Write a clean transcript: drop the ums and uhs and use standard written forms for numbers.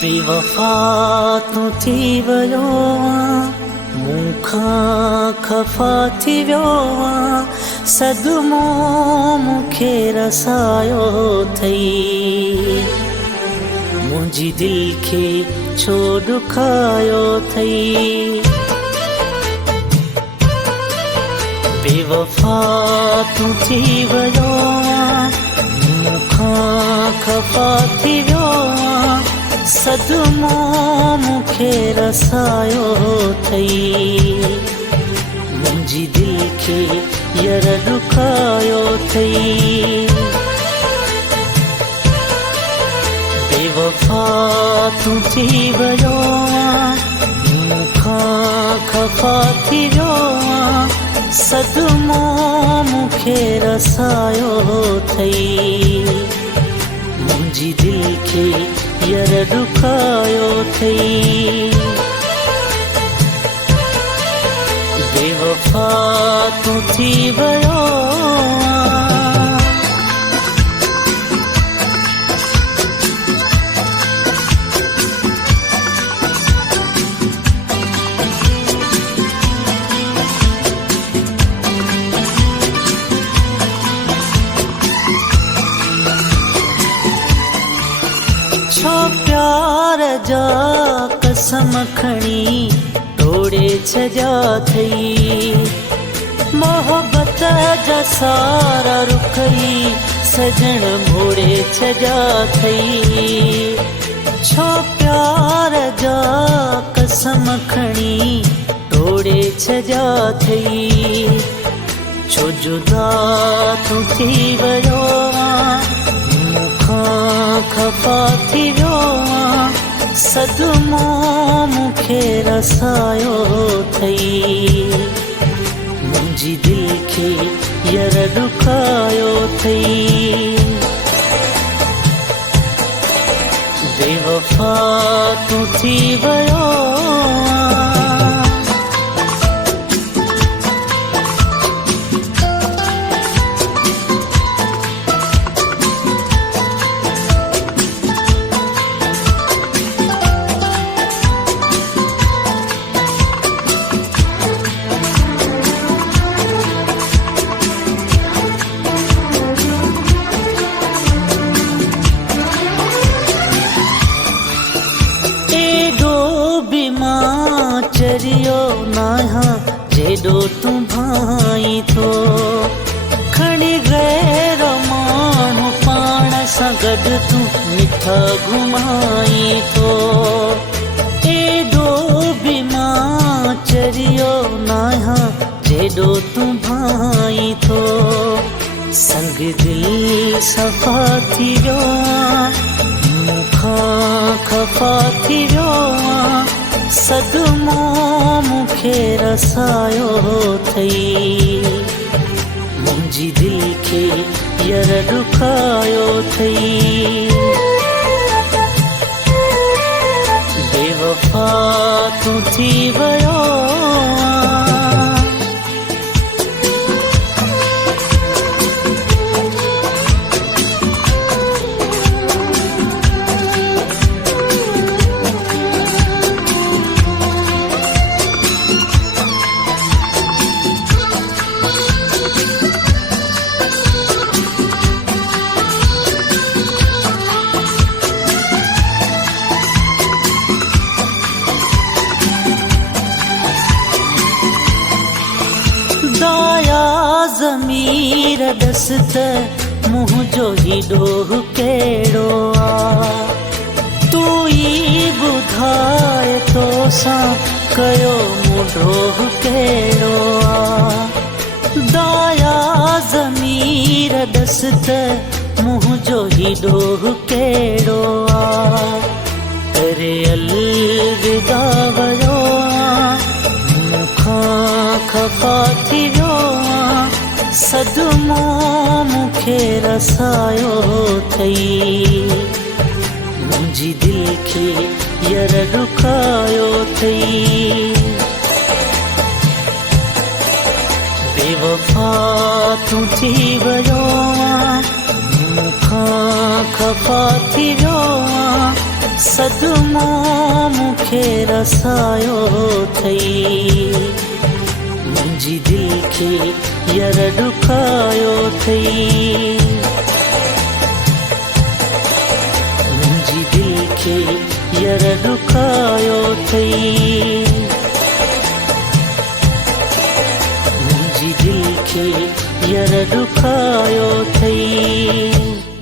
बेवफा तू थी वियो मूंखां खफ़ा थी वियो सदमो मूंखे रसायो अथई मुंहिंजी दिलि खे छो ॾुखायो अथई बेवफा तू थी वियो मूंखां खफ़ा थी वियो सदमो मूंखे रसायो अथई मुंहिंजी दिलि खे यर ॾुखायो अथई बेवफा तू थी वियो मूंखां खफ़ा थी वियो सदमो मूंखे रसायो अथई मुंहिंजी दिलि खे यर ॾुखायो अथई बेवफा तू थी वियो छो प्यार जा कसम खणी तोड़े छॾिया अथई मोहबत जा सारा रुखई सजण मोड़े छॾिया अथई छो प्यार जा कसम खणी तोड़े छॾिया अथई छो जुदा तू थी वियो मूंखां खफ़ा थी वियो सदमो मूंखे रसायो अथई मुंहिंजी दिलि खे यर ॾुखायो अथई बेवफा तू थी वियो चरियो नाहा जेॾो तूं भाई थो खणी गैर माण्हू पाण सां गॾु तूं मिठा घुमाई थो एॾो बि मां चरियो नाहा जेॾो तूं भाई थो संग दिलि सफ़ा थी वियो मूंखां खफ़ा थी वियो सदमो मूंखे रसायो अथई मुंहिंजी दिलि खे यर ॾुखायो अथई बेवफा तू थी वियो दाया ज़मीर दस्त मुंहुं जो ही ॾोह कहिड़ो आहे तूं ई ॿुधाए तोसां कयो मूं ॾोह कहिड़ो आहे दाया ज़मीर दस्त मुंहुं जो ही ॾोह कहिड़ो आहे करे अलविदा वियो मूंखां खफ़ा थी वियो सदमो मूंखे रसायो अथई मुंहिंजी दिलि खे यर ॾुखायो अथई बेवफा तू थी वियो मूंखां खफ़ा थी वियो सदमो मूंखे रसायो अथई, मुंहिंजी दिलि खे यर ॾुखायो अथई, मुंहिंजी दिलि खे यर ॾुखायो अथई, मुंहिंजी दिलि खे यर ॾुखायो अथई।